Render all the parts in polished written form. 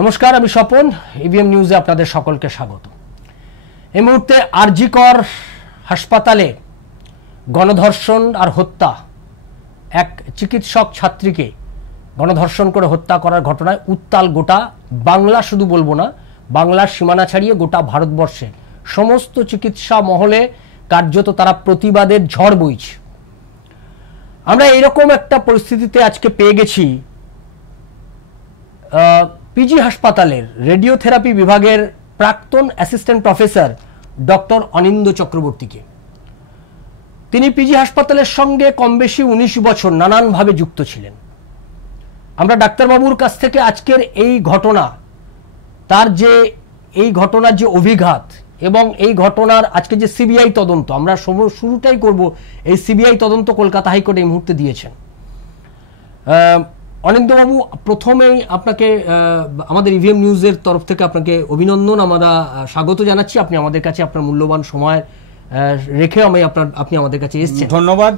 নমস্কার, আমি স্বপন। ইভিএম নিউজে আপনাদের সকলকে স্বাগত। এই মুহূর্তে আরজি কর হাসপাতালে গণধর্ষণ আর হত্যা, এক চিকিৎসক ছাত্রীকে গণধর্ষণ করে হত্যা করার ঘটনায় উত্তাল গোটা বাংলা, শুধু বলবো না, বাংলার সীমানা ছাড়িয়ে গোটা ভারতবর্ষে সমস্ত চিকিৎসা মহলে কার্যত তারা প্রতিবাদের ঝড় বইছে। আমরা এরকম একটা পরিস্থিতিতে আজকে পেয়ে গেছি পিজি হাসপাতালের রেডিওথেরাপি বিভাগের প্রাক্তন অ্যাসিস্ট্যান্ট প্রফেসর ডক্টর অনিন্দ্য চক্রবর্তীকে। তিনি পিজি হাসপাতালের সঙ্গে কম বেশি 19 বছর নানানভাবে যুক্ত ছিলেন। আমরা ডাক্তারবাবুর কাছ থেকে আজকের এই ঘটনা, তার যে এই ঘটনার যে অভিঘাত এবং এই ঘটনার আজকে যে সিবিআই তদন্ত, আমরা শুরুটাই করব এই সিবিআই তদন্ত কলকাতা হাইকোর্ট এই মুহূর্তে দিয়েছেন। অনিন্দ্যবাবু, প্রথমেই আপনাকে আমাদের ইভিএম নিউজের তরফ থেকে আপনাকে অভিনন্দন, আমরা স্বাগত জানাচ্ছি। আপনি আমাদের কাছে আপনার মূল্যবান সময় রেখে আপনি আমাদের কাছে এসেছেন, ধন্যবাদ।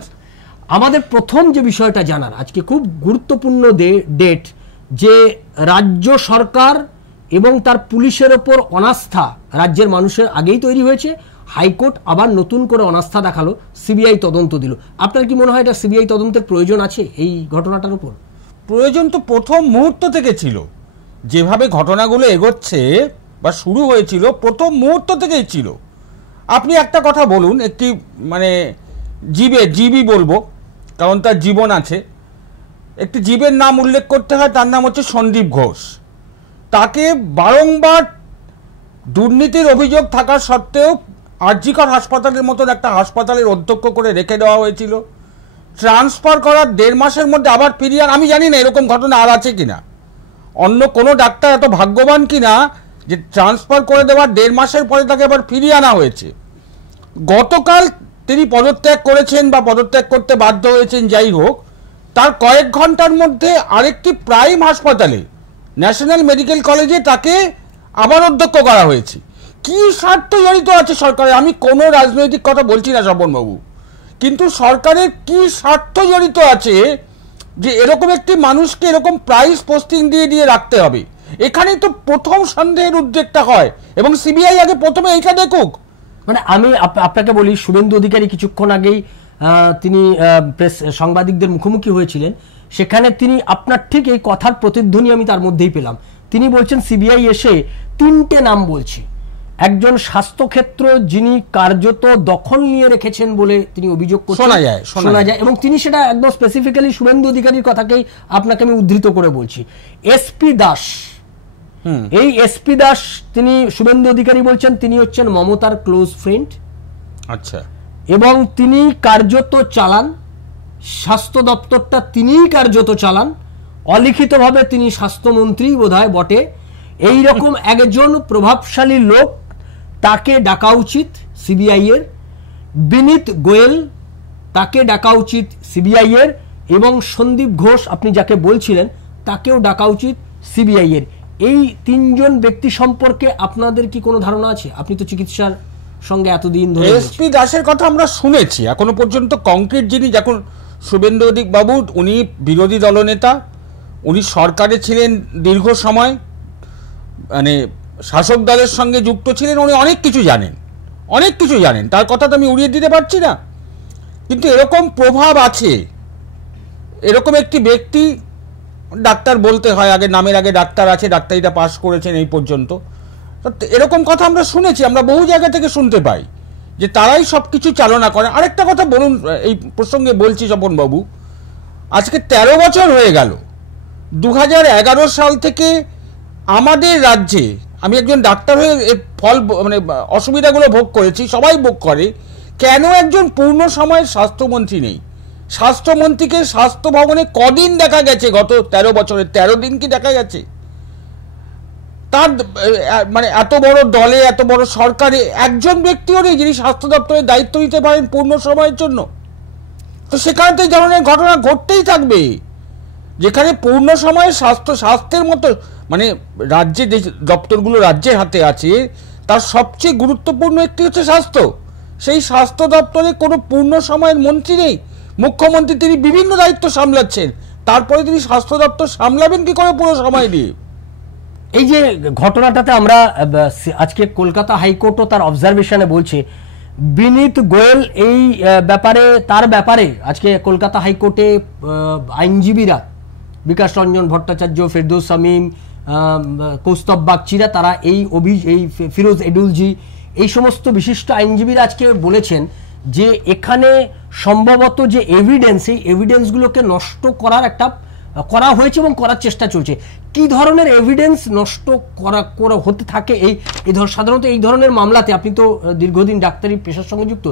আমাদের প্রথম যে বিষয়টা জানার, আজকে খুব গুরুত্বপূর্ণ ডেট, যে রাজ্য সরকার এবং তার পুলিশের ওপর অনাস্থা রাজ্যের মানুষের আগেই তৈরি হয়েছে, হাইকোর্ট আবার নতুন করে অনাস্থা দেখালো, সিবিআই তদন্ত দিল। আপনার কি মনে হয় এটা সিবিআই তদন্তের প্রয়োজন আছে এই ঘটনাটার উপর? প্রয়োজন তো প্রথম মুহূর্ত থেকে ছিল, যেভাবে ঘটনাগুলো এগোচ্ছে বা শুরু হয়েছিল প্রথম মুহূর্ত থেকেই ছিল। আপনি একটা কথা বলুন, একটি জীবী বলবো, কারণ তার জীবন আছে। একটি জীবের নাম উল্লেখ করতে হয়, তার নাম হচ্ছে সন্দীপ ঘোষ। তাকে বারংবার দুর্নীতির অভিযোগ থাকা সত্ত্বেও আরজি কর হাসপাতালের মতন একটা হাসপাতালের অধ্যক্ষ করে রেখে দেওয়া হয়েছিল। ট্রান্সফার করার 1.5 মাসের মধ্যে আবার ফিরিয়ে আমি জানি না এরকম ঘটনা আর আছে কিনা, অন্য কোনো ডাক্তার এত ভাগ্যবান কিনা যে ট্রান্সফার করে দেওয়ার 1.5 মাসের পরে তাকে আবার ফিরিয়ে আনা হয়েছে। গতকাল তিনি পদত্যাগ করেছেন বা পদত্যাগ করতে বাধ্য হয়েছেন, যাই হোক, তার কয়েক ঘন্টার মধ্যে আরেকটি প্রাইম হাসপাতালে, ন্যাশনাল মেডিকেল কলেজে তাকে আবার অধ্যক্ষ করা হয়েছে। কি স্বার্থ জড়িত আছে সরকারের? আমি কোনো রাজনৈতিক কথা বলছি না স্বপনবাবু, কিন্তু সরকারের কি স্বার্থ জড়িত আছে যে এরকম একটি মানুষকে এরকম প্রাইস পোস্টিং দিয়ে রাখতে হবে? এখানেই তো প্রথম সন্দেহের উদ্বেগটা হয়, এবং সিবিআই আগে প্রথমে এইটা দেখুক। মানে আমি আপনাকে বলি, শুভেন্দু অধিকারী কিছুক্ষণ আগেই তিনি প্রেস সাংবাদিকদের মুখোমুখি হয়েছিলেন, সেখানে তিনি আপনার ঠিক এই কথার প্রতিধ্বনি আমি তার মধ্যেই পেলাম। তিনি বলছেন সিবিআই এসে 3টে নাম বলছে, একজন স্বাস্থ্যক্ষেত্র যিনি কার্যত দখল নিয়ে রেখেছেন বলে তিনি অভিযোগ করছেন, শোনা যায়, এবং তিনি সেটা একদম স্পেসিফিক্যালি শুভেন্দু অধিকারীর কথাকেই আপনাকে আমি উদ্ধৃত করে বলছি। এসপি দাস, এই এসপি দাস, তিনি শুভেন্দু অধিকারী বলছেন তিনি হচ্ছেন মমতার ক্লোজ ফ্রেন্ড। আচ্ছা। এবং তিনি কার্যত চালান স্বাস্থ্য দপ্তরটা, তিনিই কার্যত চালান, অলিখিতভাবে তিনি স্বাস্থ্যমন্ত্রী বোধহয় বটে। এইরকম একজন প্রভাবশালী লোক, তাকে ডাকা উচিত সিবিআই এর। বিনীত গোয়েল, তাকে ডাকা উচিত সিবিআই এর, এবং সন্দীপ ঘোষ আপনি যাকে বলছিলেন তাকেও ডাকা উচিত সিবিআই এর। এই 3জন ব্যক্তি সম্পর্কে আপনাদের কি কোনো ধারণা আছে? আপনি তো চিকিৎসার সঙ্গে এতদিন ধরে। এসপি দাসের কথা আমরা শুনেছি, এখনো পর্যন্ত কংক্রিট যিনি, যখন শুভেন্দু বাবু, উনি বিরোধী দলনেতা, উনি সরকারে ছিলেন দীর্ঘ সময়, মানে শাসক দলের সঙ্গে যুক্ত ছিলেন, উনি অনেক কিছু জানেন, তার কথা তো আমি উড়িয়ে দিতে পারছি না। কিন্তু এরকম প্রভাব আছে, এরকম একটি ব্যক্তি, ডাক্তার বলতে হয়, আগে নামের আগে ডাক্তার আছে, ডাক্তারিটা পাশ করেছেন এই পর্যন্ত, এরকম কথা আমরা শুনেছি, আমরা বহু জায়গা থেকে শুনতে পাই যে তারাই সব কিছু চালনা করে। আরেকটা কথা বলুন, এই প্রসঙ্গে বলছি স্বপনবাবু, আজকে 13 বছর হয়ে গেল, 2011 সাল থেকে আমাদের রাজ্যে, আমি একজন ডাক্তার হয়ে ফল অসুবিধাগুলো ভোগ করেছি, সবাই ভোগ করে, কেন একজন পূর্ণ সময়ের স্বাস্থ্যমন্ত্রী নেই? স্বাস্থ্যমন্ত্রীকে স্বাস্থ্য ভবনে কদিন দেখা গেছে গত 13 বছরে? 13 দিন কি দেখা গেছে? তার এত বড় দলে, এত বড় সরকারে একজন ব্যক্তিও নেই যিনি স্বাস্থ্য দপ্তরের দায়িত্ব নিতে পারেন পূর্ণ সময়ের জন্য। তো সেখানে তো এই ধরনের ঘটনা ঘটতেই থাকবে, যেখানে পূর্ণ সময়ে স্বাস্থ্যের মতো, রাজ্যে যে দপ্তরগুলো রাজ্যের হাতে আছে, তার সবচেয়ে গুরুত্বপূর্ণ একটি হচ্ছে স্বাস্থ্য। সেই স্বাস্থ্য দপ্তরে কোনো পূর্ণ সময়ের মন্ত্রী নেই। মুখ্যমন্ত্রী, তিনি বিভিন্ন দায়িত্ব সামলাচ্ছেন, তারপরে তিনি স্বাস্থ্য দপ্তর সামলাবেন কি করে পুরো সময় দিয়ে? এই যে ঘটনাটাতে আমরা আজকে কলকাতা হাইকোর্টও তার অবজারভেশনে বলছে বিনীত গোয়েল এই তার ব্যাপারে আজকে কলকাতা হাইকোর্টে আইনজীবীরা বিকাশ রঞ্জন ভট্টাচার্য, ফেরদৌস শামীম, কৌস্তব বাগচিরা, তারা এই ফিরোজ এডুলজি, এই সমস্ত বিশিষ্ট আইনজীবীরা আজকে বলেছেন যে এখানে সম্ভবত যে এভিডেন্স, এই এভিডেন্সগুলোকে নষ্ট করা হয়েছে এবং করার চেষ্টা চলছে। কি ধরনের এভিডেন্স নষ্ট করা হতে থাকে সাধারণত এই ধরনের মামলাতে? আপনি তো দীর্ঘদিন ডাক্তারি পেশার সঙ্গে যুক্ত,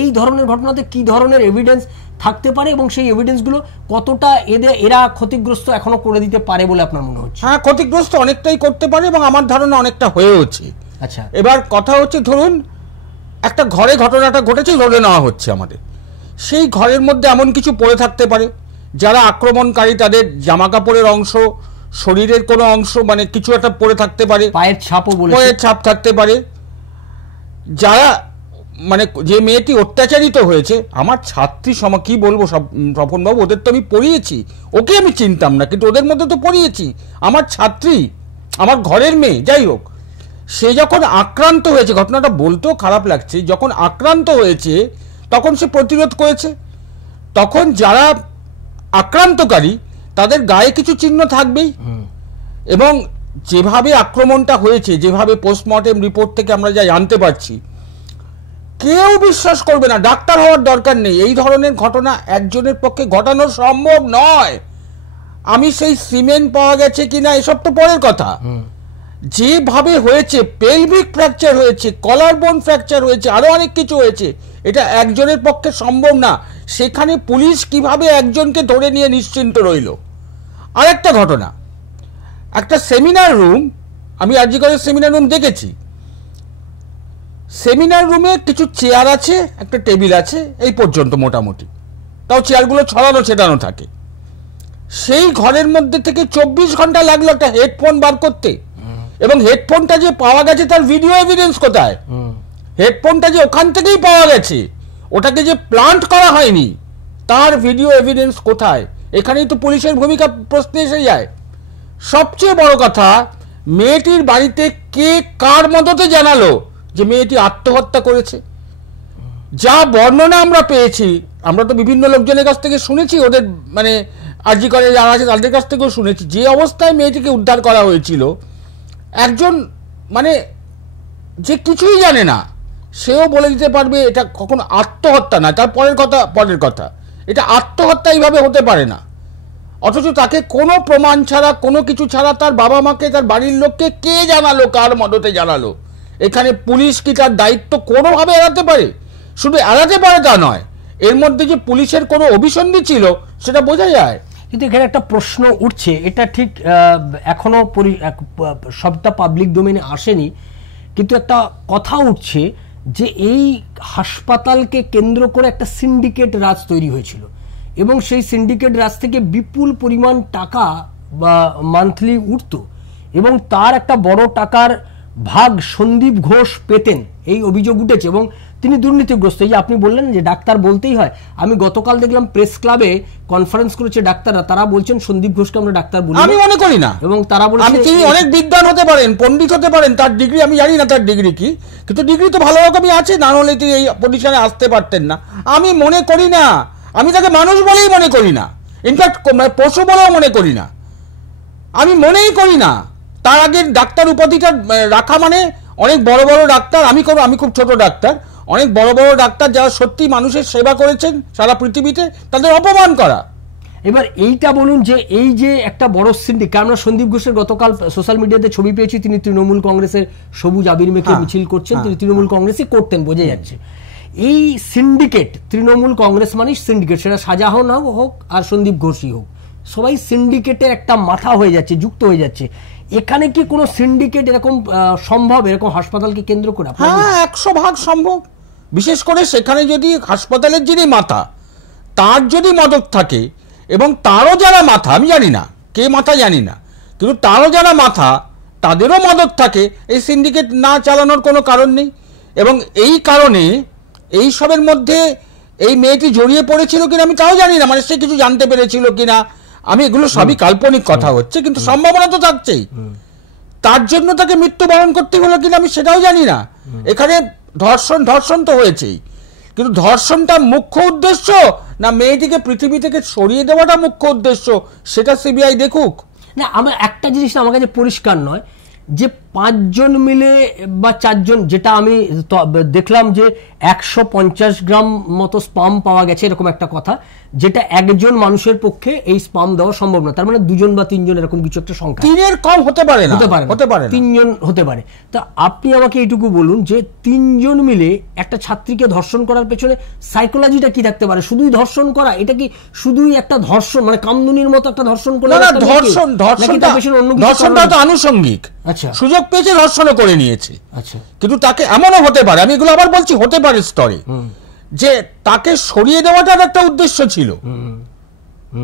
এই ধরনের ঘটনাতে কি ধরনের এভিডেন্স থাকতে পারে এবং সেই এভিডেন্সগুলো কতটা এরা ক্ষতিগ্রস্ত এখনো করে দিতে পারে বলে আপনার মনে হচ্ছে? হ্যাঁ, ক্ষতিগ্রস্ত অনেকটাই করতে পারে এবং আমার ধারণা অনেকটা হয়েওছে। আচ্ছা, এবার কথা হচ্ছে, ধরুন একটা ঘরে ঘটনাটা ঘটেছে, ধরে নেওয়া হচ্ছে আমাদের, সেই ঘরের মধ্যে এমন কিছু পড়ে থাকতে পারে, যারা আক্রমণকারী তাদের জামা কাপড়ের অংশ, শরীরের কোনো অংশ, মানে কিছু একটা পড়ে থাকতে পারে, পায়ের ছাপ থাকতে পারে, যারা মানে যে মেয়েটি অত্যাচারিত হয়েছে, আমার ছাত্রী কি বলবো স্বপনবাবু, ওদের তো আমি পড়িয়েছি, ওকে আমি চিনতাম না কিন্তু ওদের মধ্যে তো পড়িয়েছি, আমার ছাত্রী, আমার ঘরের মেয়ে, যাই হোক, সে যখন আক্রান্ত হয়েছে, ঘটনাটা বলতেও খারাপ লাগছে, যখন আক্রান্ত হয়েছে তখন সে প্রতিরোধ করেছে, তখন যারা আক্রান্তকারী তাদের গায়ে কিছু চিহ্ন থাকবেই, এবং যেভাবে আক্রমণটা হয়েছে, যেভাবে পোস্টমর্টেম রিপোর্ট থেকে আমরা যা জানতে পারছি, কেউ বিশ্বাস করবে না, ডাক্তার হওয়ার দরকার নেই, এই ধরনের ঘটনা একজনের পক্ষে ঘটানো সম্ভব নয়। আমি সেই সিমেন্ট পাওয়া গেছে কিনা এসব তো পরের কথা, যেভাবে হয়েছে, পেলভিক ফ্র্যাকচার হয়েছে, কলার বোন ফ্র্যাকচার হয়েছে, আরো অনেক কিছু হয়েছে, এটা একজনের পক্ষে সম্ভব না। সেখানে পুলিশ কিভাবে একজনকে ধরে নিয়ে নিশ্চিন্ত রইল? আর একটা ঘটনা, একটা সেমিনার রুম, আমি আরজি কলেজ সেমিনার রুম দেখেছি, সেমিনার রুমে কিছু চেয়ার আছে, একটা টেবিল আছে, এই পর্যন্ত মোটামুটি, তাও চেয়ারগুলো ছড়ানো ছেটানো থাকে। সেই ঘরের মধ্যে থেকে 24 ঘন্টা লাগলো একটা হেডফোন বার করতে, এবং হেডফোনটা যে পাওয়া গেছে তার ভিডিও এভিডেন্স কোথায়? হেডফোনটা যে ওখান থেকেই পাওয়া গেছে, ওটাকে যে প্লান্ট করা হয়নি, তার ভিডিও এভিডেন্স কোথায়? এখানেই তো পুলিশের ভূমিকা প্রশ্নে এসে যায়। সবচেয়ে বড় কথা, মেয়েটির বাড়িতে কে কার মদতে জানালো যে মেয়েটি আত্মহত্যা করেছে? যা বর্ণনা আমরা পেয়েছি, আমরা তো বিভিন্ন লোকজনের কাছ থেকে শুনেছি, ওদের মানে আরজি কলেজে যারা আছে তাদের কাছ থেকেও শুনেছি, যে অবস্থায় মেয়েটিকে উদ্ধার করা হয়েছিল, একজন মানে যে কিছুই জানে না সেও বলে দিতে পারবে এটা কখনো আত্মহত্যা না। তার পরের কথা, এটা আত্মহত্যা এইভাবে হতে পারে না। অথচ তাকে কোনো প্রমাণ ছাড়া, কোনো কিছু ছাড়া, তার বাবা মাকে, তার বাড়ির লোককে কে জানালো, কার মদতে জানালো? এখানে পুলিশ কি তার দায়িত্ব কোনোভাবে এড়াতে পারে? শুধু এড়াতে পারে তা নয়, এর মধ্যে যে পুলিশের কোনো অভিসন্ধি ছিল সেটা বোঝা যায়। কিন্তু এখানে একটা প্রশ্ন উঠছে, এটা ঠিক এখনো সবটা পাবলিক ডোমেনে আসেনি, কিন্তু একটা কথা উঠছে যে এই হাসপাতালকে কেন্দ্র করে একটা সিন্ডিকেট রাজ তৈরি হয়েছিল, এবং সেই সিন্ডিকেট রাজ থেকে বিপুল পরিমাণ টাকা বা মান্থলি উঠত, এবং তার একটা বড় টাকার ভাগ সন্দীপ ঘোষ পেতেন, এই অভিযোগ উঠেছে, এবং তিনি দুর্নীতিগ্রস্ত। এই যে আপনি বললেন যে ডাক্তার বলতেই হয়, আমি গতকাল দেখলাম প্রেস ক্লাবে কনফারেন্স করেছে ডাক্তাররা, তারা বলছেন সন্দীপ ঘোষকে আমরা ডাক্তার বলি, আমি মনে করি না, এবং তারা বলছেন তিনি অনেক বিদ্বান হতে পারেন, পণ্ডিত হতে পারেন, তার ডিগ্রি আমি জানি না তার ডিগ্রি কি, কিন্তু ডিগ্রি তো ভালো রকমই আছে, না হলে তিনি এই পজিশনে আসতে পারতেন না। আমি মনে করি না, আমি তাকে মানুষ বলেই মনে করি না, ইনফ্যাক্ট পশু বলেও মনে করি না, আমি মনেই করি না। তার আগে ডাক্তার উপাধিটা রাখা মানে অনেক বড় বড় ডাক্তার, আমি খুব ছোট ডাক্তার, অনেক বড় বড় ডাক্তার যারা সত্যি মানুষের সেবা করেছেন সারা পৃথিবীতে, তাদের অপমান করা। এবার এইটা বলুন যে এই যে একটা বড় সিন্ডিকেট, আমরা সন্দীপ ঘোষের গতকাল সোশ্যাল মিডিয়াতে ছবি পেয়েছি, তিনি তৃণমূল কংগ্রেসের সবুজ আবির মেখে মিছিল করছেন, তিনি তৃণমূল কংগ্রেসই করতেন বোঝা যাচ্ছে। এই সিন্ডিকেট, তৃণমূল কংগ্রেস মানে সিন্ডিকেট, সেটা শাহজাহান হোক আর সন্দীপ ঘোষই হোক, সবাই সিন্ডিকেটের একটা মাথা হয়ে যাচ্ছে, যুক্ত হয়ে যাচ্ছে। এখানে কি কোনো সিন্ডিকেট এরকম সম্ভব, এরকম হাসপাতালকে কেন্দ্র করে? হ্যাঁ, 100% সম্ভব। বিশেষ করে সেখানে যদি হাসপাতালের যিনি মাথা, তার যদি মদত থাকে, এবং তারও যারা মাথা, আমি জানি না কে মাথা জানি না, কিন্তু তারও যারা মাথা, তাদেরও মদত থাকে, এই সিন্ডিকেট না চালানোর কোনো কারণ নেই। এবং এই কারণে এই সবের মধ্যে এই মেয়েটি জড়িয়ে পড়েছিল কিনা আমি তাও জানি না, মানে সে কিছু জানতে পেরেছিল কিনা, আমি এগুলো সবই কাল্পনিক কথা হচ্ছে, কিন্তু সম্ভাবনা তো থাকছেই। তার জন্য তাকে মৃত্যুবরণ করতে হলো কিনা আমি সেটাও জানি না। এখানে ধর্ষণ তো হয়েছেই, কিন্তু ধর্ষণটা মুখ্য উদ্দেশ্য না মেয়েটিকে পৃথিবী থেকে সরিয়ে দেওয়াটা মুখ্য উদ্দেশ্য, সেটা সিবিআই দেখুক। না, আমার একটা জিনিস আমার কাছে পরিষ্কার নয় যে 5 জন মিলে বা 4 জন, যেটা আমি দেখলাম যে 150 গ্রাম মতো স্পাম পাওয়া গেছে এরকম একটা কথা, যেটা একজন মানুষের পক্ষে এই স্পাম দেওয়া সম্ভব না, তার মানে 2 জন বা 3 জন এরকম কিছু একটা সংখ্যা, 3 এর কম হতে পারে না, হতে পারে 3 জন হতে পারে। তা আপনি আমাকে এইটুকু বলুন যে 3 জন মিলে একটা ছাত্রীকে ধর্ষণ করার পেছনে সাইকোলজিটা কি থাকতে পারে? শুধুই ধর্ষণ করা, এটা কি শুধুই একটা ধর্ষণ, মানে কামদুনির মতো একটা ধর্ষণ করে? না, ধর্ষণটা তো আনুষঙ্গিক। আচ্ছা, সুযোগ পেয়েছে ধর্ষণও করে নিয়েছে। আচ্ছা, কিন্তু তাকে এমনও হতে পারে, আমি এগুলো আবার বলছি হতে পারে স্তরে, যে তাকে সরিয়ে দেওয়াটার একটা উদ্দেশ্য ছিল,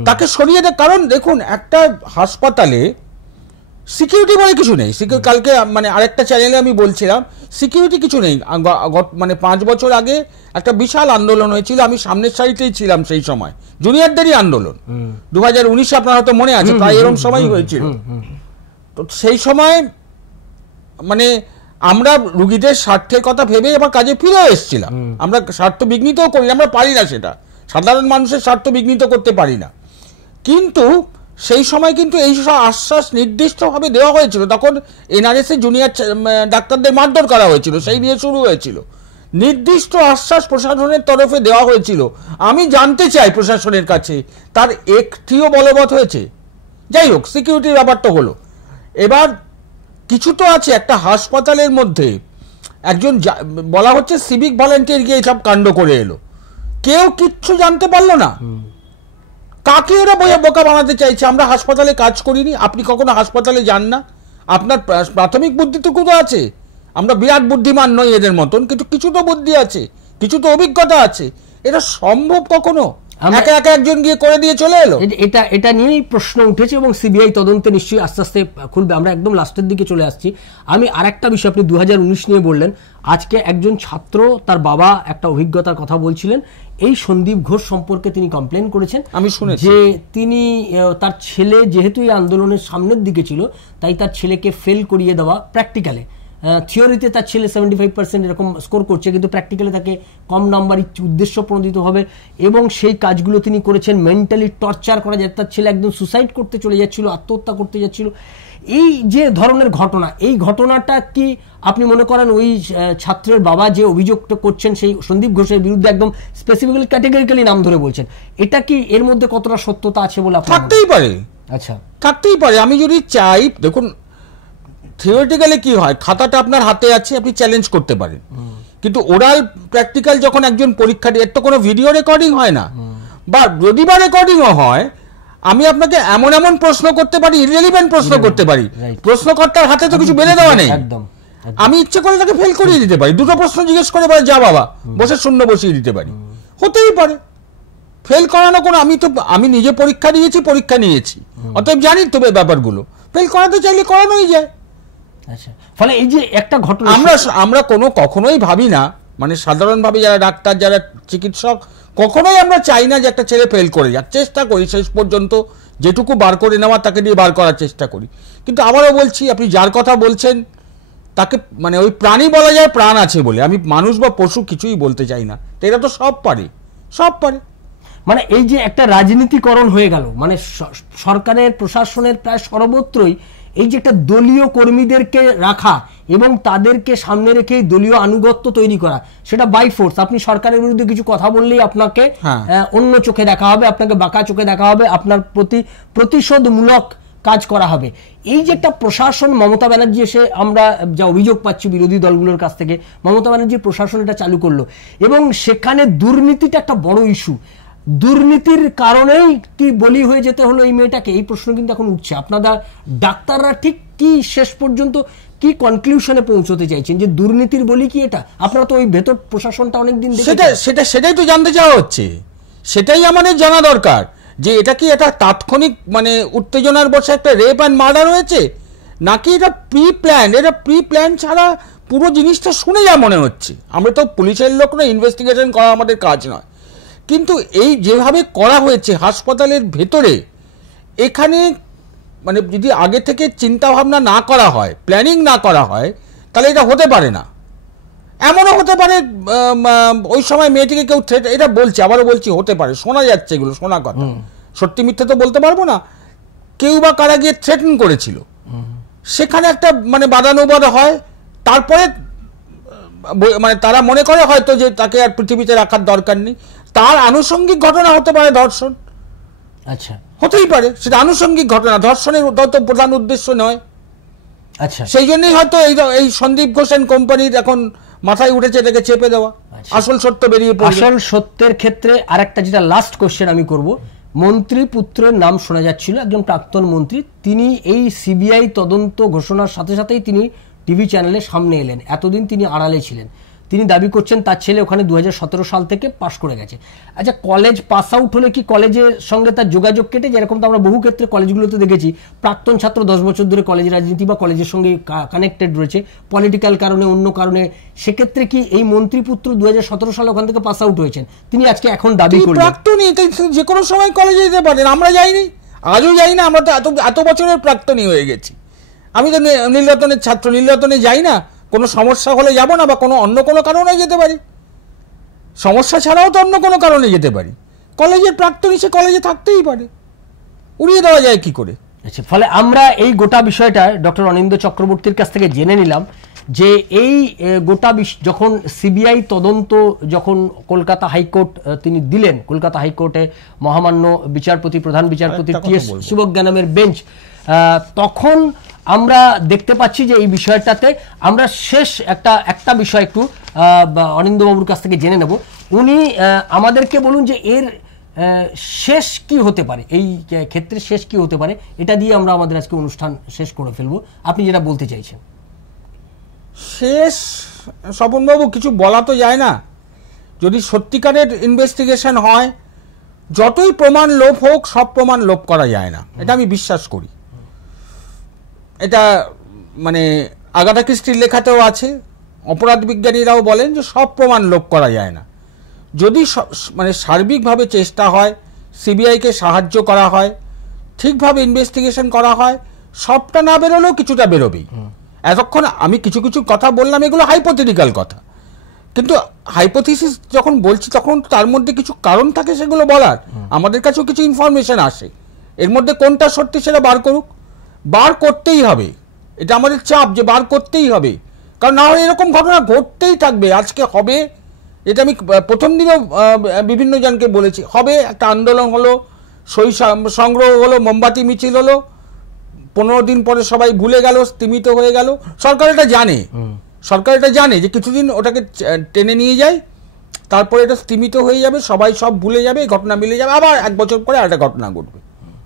তাকে সরিয়ে কারণ দেখুন একটা হাসপাতালে সিকিউরিটি বলে কিছু নেই। কালকে মানে আরেকটা চ্যানেলে আমি বলছিলাম সিকিউরিটি কিছু নেই। মানে 5 বছর আগে একটা বিশাল আন্দোলন হয়েছিল, আমি সামনের সারিতেই ছিলাম সেই সময়, জুনিয়রদেরই আন্দোলন, 2019 আপনার হয়তো মনে আছে, প্রায় এরকম সময় হয়েছিল। তো সেই সময় মানে আমরা রুগীদের স্বার্থের কথা ভেবে এবার কাজে ফিরেও এসেছিলাম। আমরা স্বার্থ বিঘ্নিতও করি, আমরা পারি না, সেটা সাধারণ মানুষের স্বার্থ বিঘ্নিত করতে পারি না। কিন্তু সেই সময় কিন্তু এই আশ্বাস নির্দিষ্টভাবে দেওয়া হয়েছিল, তখন এনআরএস জুনিয়র ডাক্তারদের মারধর করা হয়েছিল, সেই নিয়ে শুরু হয়েছিল। নির্দিষ্ট আশ্বাস প্রশাসনের তরফে দেওয়া হয়েছিল। আমি জানতে চাই প্রশাসনের কাছে তার একটিও বলবৎ হয়েছে? যাই হোক, সিকিউরিটির ব্যাপারটা হলো। এবার কিছু তো আছে, একটা হাসপাতালের মধ্যে একজন বলা হচ্ছে সিভিক ভলান্টিয়ার গিয়ে সব কাণ্ড করে এলো, কেউ কিচ্ছু জানতে পারলো না। কাকে এরা বোকা বানাতে চাইছে? আমরা হাসপাতালে কাজ করিনি, আপনি কখনো হাসপাতালে যান না, আপনার প্রাথমিক বুদ্ধিটুকু তো আছে। আমরা বিরাট বুদ্ধিমান নই এদের মতন, কিন্তু কিছু তো বুদ্ধি আছে, কিছু তো অভিজ্ঞতা আছে। এটা সম্ভব কখনো একা একা একজন গিয়ে করে দিয়ে চলে এলো? এটা নিয়েই প্রশ্ন উঠেছে এবং সিবিআই তদন্তে নিশ্চয়ই আস্তে আস্তে খুলবে। আমরা একদম লাস্টের দিকে চলে আসছি। আমি আরেকটা বিষয়, আপনি 2019 নিয়ে বললেন, আজকে একজন ছাত্র তার বাবা একটা অভিজ্ঞতার কথা বলছিলেন, এই সন্দীপ ঘোষ সম্পর্কে তিনি কমপ্লেন করেছেন, আমি শুনেছি, যে তিনি তার ছেলে যেহেতু এই আন্দোলনের সামনের দিকে ছিল, তাই তার ছেলেকে ফেল করিয়ে দেওয়া প্র্যাকটিক্যালে। থিওরিতে তার ছেলে 75% এরকম স্কোর করছে, কিন্তু প্র্যাকটিক্যালি তাকে কম নাম্বার উদ্দেশ্য প্রণোদিত হবে, এবং সেই কাজগুলো তিনি করেছেন। মেন্টালি টর্চার করা যায়, তার ছেলে একদম সুসাইড করতে চলে যাচ্ছিল, আত্মহত্যা করতে যাচ্ছিল। এই যে ধরনের ঘটনা, এই ঘটনাটা কি আপনি মনে করেন ওই ছাত্রের বাবা যে অভিযোগটা করছেন সেই সন্দীপ ঘোষের বিরুদ্ধে একদম স্পেসিফিক্যালি ক্যাটেগরিক্যালি নাম ধরে বলছেন, এটা কি এর মধ্যে কতটা সত্যতা আছে বলে আপনার? থাকতেই পারে। আচ্ছা, থাকতেই পারে। আমি যদি চাই, দেখুন থিওরিটিক্যালি কি হয়, খাতাটা আপনার হাতে আছে, আপনি চ্যালেঞ্জ করতে পারেন, কিন্তু ওরাল প্র্যাকটিক্যাল যখন একজন পরীক্ষার্থী, এর তো কোনো ভিডিও রেকর্ডিং হয় না, বা যদি বা রেকর্ডিংও হয়, আমি আপনাকে এমন এমন প্রশ্ন করতে পারি, ইররিলেভেন্ট প্রশ্ন করতে পারি, প্রশ্নকর্তার হাতে তো কিছু বেঁধে দেওয়া নেই। আমি ইচ্ছে করে তাকে ফেল করিয়ে দিতে পারি, দুটো প্রশ্ন জিজ্ঞেস করে বলে যা বাবা, বসে শূন্য বসিয়ে দিতে পারি, হতেই পারে। ফেল করানো কোনো, আমি নিজে পরীক্ষা নিয়েছি, অতএব জানি তবে ব্যাপারগুলো। ফেল করাতে চাইলে করানোই যায়। আচ্ছা, ফলে এই যে একটা ঘটনা, আমরা কখনোই ভাবি না, মানে সাধারণভাবে যারা ডাক্তার, যারা চিকিৎসক, কখনোই আমরা চাই না যে একটা ছেলে ফেল করে যাক। চেষ্টা করি শেষ পর্যন্ত যেটুকু বার করে নেওয়া তাকে দিয়ে বার করার চেষ্টা করি। কিন্তু আবারও বলছি, আপনি যার কথা বলছেন তাকে মানে ওই প্রাণী বলা যায় প্রাণ আছে বলে, আমি মানুষ বা পশু কিছুই বলতে চাই না। তো এরা তো সব পারে। মানে এই যে একটা রাজনীতিকরণ হয়ে গেল, মানে সরকারের প্রশাসনের প্রায় সর্বত্রই এই যে একটা দলীয় কর্মীদেরকে রাখা এবং তাদেরকে সামনে রেখে দলীয় আনুগত্য তৈরি করা, সেটা বাই ফোর্স। আপনি সরকারের বিরুদ্ধে কিছু কথা বললেই আপনাকে অন্য চোখে দেখা হবে, আপনাকে বাঁকা চোখে দেখা হবে, আপনার প্রতি প্রতিশোধমূলক কাজ করা হবে। এই যে একটা প্রশাসন, মমতা ব্যানার্জি এসে, আমরা যা অভিযোগ পাচ্ছি বিরোধী দলগুলোর কাছ থেকে, মমতা ব্যানার্জি প্রশাসন এটা চালু করলো এবং সেখানে দুর্নীতিটা একটা বড় ইস্যু। দুর্নীতির কারণেই কি বলি হয়ে যেতে হলো এই মেয়েটাকে? এই প্রশ্ন কিন্তু এখন উঠছে। আপনারা ডাক্তাররা ঠিক কি শেষ পর্যন্ত কি কনক্লুশনে পৌঁছতে চাইছেন, যে দুর্নীতির বলি কি এটা? আপনারা তো ওই ভেতর প্রশাসনটা অনেকদিন সেটাই তো জানতে চাওয়া হচ্ছে, সেটাই আমাদের জানা দরকার, যে এটা কি এটা তাৎক্ষণিক মানে উত্তেজনার বসে একটা রেপ অ্যান্ড মার্ডার হয়েছে, নাকি এটা প্রি প্ল্যান? এটা প্রি প্ল্যান ছাড়া পুরো জিনিসটা শুনে যা মনে হচ্ছে, আমরা তো পুলিশের লোক না, ইনভেস্টিগেশন করা আমাদের কাজ নয়, কিন্তু এই যেভাবে করা হয়েছে হাসপাতালের ভেতরে, এখানে মানে যদি আগে থেকে চিন্তা ভাবনা না করা হয়, প্ল্যানিং না করা হয়, তাহলে এটা হতে পারে না। এমনও হতে পারে ওই সময় মেয়েটিকে কেউ থ্রেট, এটা বলছি, আবারও বলছি, হতে পারে, শোনা যাচ্ছে, এগুলো শোনা কথা, সত্যি মিথ্যে তো বলতে পারবো না, কেউ বা কারা গিয়ে থ্রেটেন করেছিল, সেখানে একটা মানে বাদানুবাদ হয়, তারপরে মানে তারা মনে করে হয়তো যে তাকে আর পৃথিবীতে রাখার দরকার নেই, তার আনুষঙ্গিক ঘটনা হতে পারে ধর্ষণ। আচ্ছা, হতেই পারে, সেটা আনুষঙ্গিক ঘটনা, ধর্ষণের হয়তো প্রধান উদ্দেশ্য নয়। আচ্ছা, সেই জন্যই হয়তো এই সন্দীপ ঘোষ এন্ড কোম্পানির এখন মাথায় উঠেছে এটাকে চেপে দেওয়া, আসল সত্য বেরিয়ে পড়বে। আসল সত্যের ক্ষেত্রে আরেকটা যেটা লাস্ট কোশ্চেন আমি করব, মন্ত্রী পুত্রের নাম শোনা যাচ্ছিল, একজন প্রাক্তন মন্ত্রী, তিনি এই সিবিআই তদন্ত ঘোষণার সাথে সাথেই তিনি টিভি চ্যানেলের সামনে এলেন, এতদিন তিনি আড়ালে ছিলেন। তিনি দাবি করছেন তার ছেলে ওখানে 2017 সাল থেকে পাশ করে গেছে। আচ্ছা, কলেজ পাস আউট হলে কি কলেজের সঙ্গে তার যোগাযোগ কেটে, যেরকম তো আমরা বহু ক্ষেত্রে কলেজগুলোতে দেখেছি প্রাক্তন ছাত্র 10 বছর ধরে কলেজ রাজনীতি বা কলেজের সঙ্গে কানেক্টেড রয়েছে পলিটিক্যাল কারণে, অন্য কারণে, সেক্ষেত্রে কি এই মন্ত্রীপুত্র 2017 সালে ওখান থেকে পাস আউট হয়েছেন, তিনি আজকে এখন দাবি করলেন প্রাক্তনী, যে কোনো সময় কলেজে যেতে পারেন, আমরা যাইনি, আজও যাই না, আমরা তো এত বছরের প্রাক্তনী হয়ে গেছি। আমি তো নীলরতনের ছাত্র, নীলরতনে যাই না, কোনো সমস্যা হলে যাব না, বা অন্য কোনো কারণে যেতে পারি, সমস্যা ছাড়াও তো অন্য কোনো কারণে যেতে পারি। কলেজের প্রাক্তনী, সে কলেজে থাকতেই পারে, উড়িয়ে দেওয়া যায় কি করে? আচ্ছা, ফলে আমরা এই গোটা বিষয়টা ডক্টর অনিন্দ্য চক্রবর্তীর কাছ থেকে জেনে নিলাম যে এই গোটা যখন সিবিআই তদন্ত যখন কলকাতা হাইকোর্ট তিনি দিলেন, কলকাতা হাইকোর্টে মহামান্য বিচারপতি, প্রধান বিচারপতি টি.এস. শিবজ্ঞানমের বেঞ্চ, তখন আমরা দেখতে পাচ্ছি যে এই বিষয়টাতে আমরা শেষ একটা বিষয় একটু অনিন্দ্যবাবুর কাছ থেকে জেনে নেব। উনি আমাদেরকে বলুন যে এর শেষ কি হতে পারে, এই ক্ষেত্রে শেষ কি হতে পারে, এটা দিয়ে আমরা আমাদের আজকে অনুষ্ঠান শেষ করে ফেলবো। আপনি যেটা বলতে চাইছেন। শেষ, স্বপনবাবু, কিছু বলা তো যায় না। যদি সত্যিকারের ইনভেস্টিগেশন হয়, যতই প্রমাণ লোপ হোক, সব প্রমাণ লোপ করা যায় না, এটা আমি বিশ্বাস করি। এটা মানে আগাথা ক্রিস্টির লেখাতেও আছে, অপরাধ বিজ্ঞানীরাও বলেন যে সব প্রমাণ লোপ করা যায় না। যদি মানে সার্বিকভাবে চেষ্টা হয়, সিবিআইকে সাহায্য করা হয়, ঠিকভাবে ইনভেস্টিগেশন করা হয়, সবটা না বেরোলেও কিছুটা বেরোবেই। এতক্ষণ আমি কিছু কিছু কথা বললাম, এগুলো হাইপোথেটিক্যাল কথা, কিন্তু হাইপোথিসিস যখন বলছি তখন তার মধ্যে কিছু কারণ থাকে সেগুলো বলার, আমাদের কাছেও কিছু ইনফরমেশন আসে, এর মধ্যে কোনটা সত্যি সেটা বার করুক, বার করতেই হবে, এটা আমাদের চাপ যে বার করতেই হবে, কারণ না হলে এরকম ঘটনা ঘটতেই থাকবে। আজকে হবে, এটা আমি প্রথম দিনও বিভিন্ন জনকে বলেছি, হবে, একটা আন্দোলন হলো, সই সংগ্রহ হলো, মোমবাতি মিছিল হলো, 15 দিন পরে সবাই ভুলে গেল, স্তিমিত হয়ে গেল। সরকার এটা জানে, সরকার এটা জানে যে কিছুদিন ওটাকে টেনে নিয়ে যায়, তারপরে এটা স্তিমিত হয়ে যাবে, সবাই সব ভুলে যাবে, ঘটনা মিলে যাবে, আবার 1 বছর পরে আরেকটা ঘটনা ঘটবে,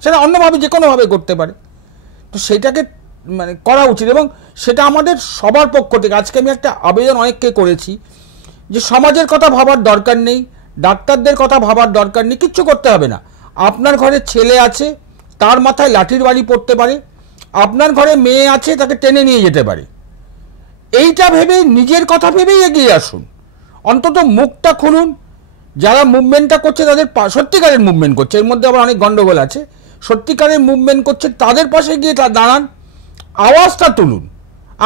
সেটা অন্যভাবে যে কোনোভাবে ঘটতে পারে। তো সেটাকে মানে করা উচিত, এবং সেটা আমাদের সবার পক্ষ থেকে। আজকে আমি একটা আবেদন অনেককে করেছি যে সমাজের কথা ভাবার দরকার নেই, ডাক্তারদের কথা ভাবার দরকার নেই, কিচ্ছু করতে হবে না। আপনার ঘরে ছেলে আছে, তার মাথায় লাঠির বাড়ি পড়তে পারে, আপনার ঘরে মেয়ে আছে, তাকে টেনে নিয়ে যেতে পারে, এইটা ভেবে, নিজের কথা ভেবেই এগিয়ে আসুন, অন্তত মুখটা খুলুন। যারা মুভমেন্টটা করছে তাদের সত্যিকারের মুভমেন্ট করছে, এর মধ্যে আবার অনেক গন্ডগোল আছে, সত্যিকারের মুভমেন্ট করছে তাদের পাশে গিয়ে দাঁড়ান, আওয়াজটা তুলুন।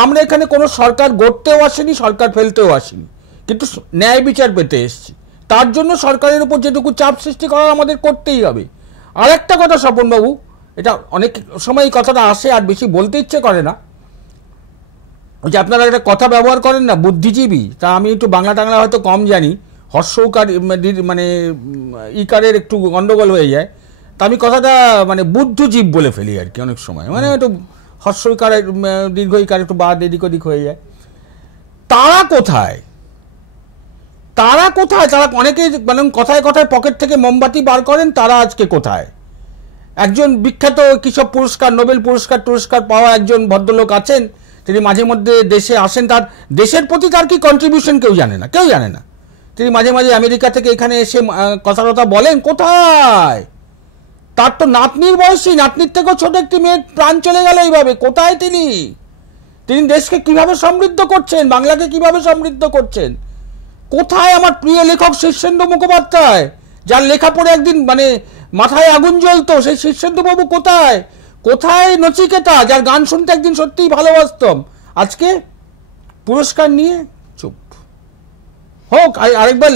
আমরা এখানে কোনো সরকার গড়তেও আসেনি, সরকার ফেলতেও আসেনি, কিন্তু ন্যায় বিচার পেতে এসেছি। তার জন্য সরকারের উপর যেটুকু চাপ সৃষ্টি করার আমাদের করতেই হবে। আর একটা কথা স্বপনবাবু, এটা অনেক সময় এই কথাটা আসে, আর বেশি বলতে ইচ্ছে করে না, যে আপনারা একটা কথা ব্যবহার করেন না, বুদ্ধিজীবী, তা আমি একটু বাংলা টাংলা হয়তো কম জানি, হর্ষৌকার মানে ইকারের একটু গন্ডগোল হয়ে যায়, তা আমি কথাটা মানে বুদ্ধজীব বলে ফেলি আর কি অনেক সময়, মানে একটু হর্ষইকারের দীর্ঘ ইকার একটু বাদ এদিক ওদিক হয়ে যায়। তারা কোথায়, তারা কোথায়? তারা অনেকে মানে কথায় কথায় পকেট থেকে মোমবাতি বার করেন, তারা আজকে কোথায়? একজন বিখ্যাত কিসব পুরস্কার, নোবেল পুরস্কার পাওয়া একজন ভদ্রলোক আছেন, তিনি মাঝে মধ্যে দেশে আসেন, তার দেশের প্রতি তার কি কন্ট্রিবিউশন কেউ জানে না, কেউ জানে না। তিনি মাঝে মাঝে আমেরিকা থেকে এখানে এসে কথা বলেন, কোথায়? তার তো নাতনির বয়সী, নাতনির থেকেও ছোট একটি মেয়ের প্রাণ চলে গেল এইভাবে, কোথায় তিনি? তিনি দেশকে কিভাবে সমৃদ্ধ করছেন, বাংলাকে কিভাবে সমৃদ্ধ করছেন? কোথায় আমার প্রিয় লেখক শীর্ষেন্দু মুখোপাধ্যায়, যার লেখা পড়ে একদিন মানে মাথায় আগুন জ্বলতো, সেই শীর্ষেন্দু বাবু কোথায়? কোথায় নচিকেতা, যার গান শুনতে একদিন সত্যিই ভালোবাসতাম, আজকে পুরস্কার নিয়ে চুপ। হোক, আরেকবার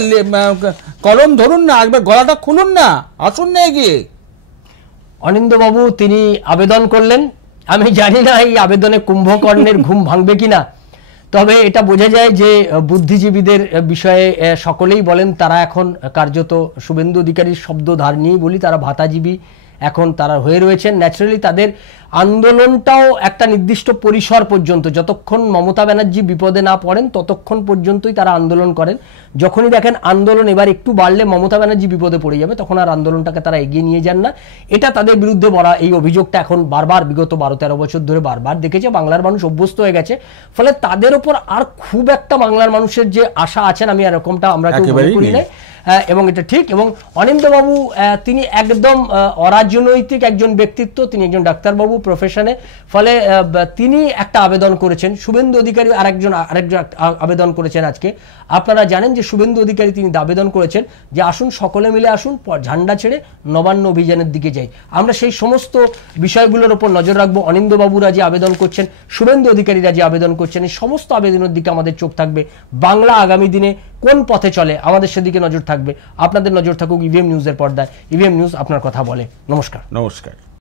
কলম ধরুন না, আরেকবার গলাটা খুলুন না, আসুন না এগিয়ে। অনিন্দ্যবাবু তিনি আবেদন করলেন, আমি জানি না এই আবেদনে কুম্ভকর্ণের ঘুম ভাঙবে কিনা, তবে এটা বোঝা যায় যে বুদ্ধিজীবীদের বিষয়ে সকলেই বলেন তারা এখন কার্যত শুভেন্দু অধিকারীর শব্দ ধার নিয়েই বলি, তারা ভাতাজীবী এখন তারা হয়ে রয়েছেন। ন্যাচারালি তাদের আন্দোলনটাও একটা নির্দিষ্ট পরিসর পর্যন্ত, যতক্ষণ মমতা ব্যানার্জি বিপদে না পড়েন ততক্ষণ পর্যন্তই তারা আন্দোলন করেন। যখনই দেখেন আন্দোলন এবার একটু বাড়লে মমতা ব্যানার্জি বিপদে পড়ে যাবে, তখন আর আন্দোলনটাকে তারা এগিয়ে নিয়ে যান না। এটা তাদের বিরুদ্ধে বলা, এই অভিযোগটা এখন বারবার বিগত 12-13 বছর ধরে বারবার দেখেছে, বাংলার মানুষ অভ্যস্ত হয়ে গেছে। ফলে তাদের ওপর আর খুব একটা বাংলার মানুষের যে আশা আছেন, আমি এরকমটা আমরা কেউ মনে করি না। এবং এটা ঠিক। এবং অনিন্দ্যবাবু তিনি একদম অরাজনৈতিক একজন ব্যক্তিত্ব, তিনি একজন ডাক্তারবাবু প্রফেশনে, ফলে তিনি একটা আবেদন করেছেন। শুভেন্দু অধিকারী আরেকজন আবেদন করেছেন আজকে। আপনারা জানেন যে শুভেন্দু অধিকারী তিনি আবেদন করেছেন যে আসুন সকলে মিলে আসুন, ঝান্ডা ছেড়ে নবান্ন অভিযানের দিকে যাই। আমরা সেই সমস্ত বিষয়গুলোর উপর নজর রাখবো। অনিন্দ্যবাবুরা যে আবেদন করছেন, শুভেন্দু অধিকারীরা যে আবেদন করছেন, এই সমস্ত আবেদনের দিকে আমাদের চোখ থাকবে। বাংলা আগামী দিনে কোন পথে চলে আমাদের সেদিকে নজর থাকবে। আপনাদের নজর থাকুক ইভিএম নিউজের পর্দায়। ইভিএম নিউজ আপনার কথা বলে। নমস্কার। নমস্কার।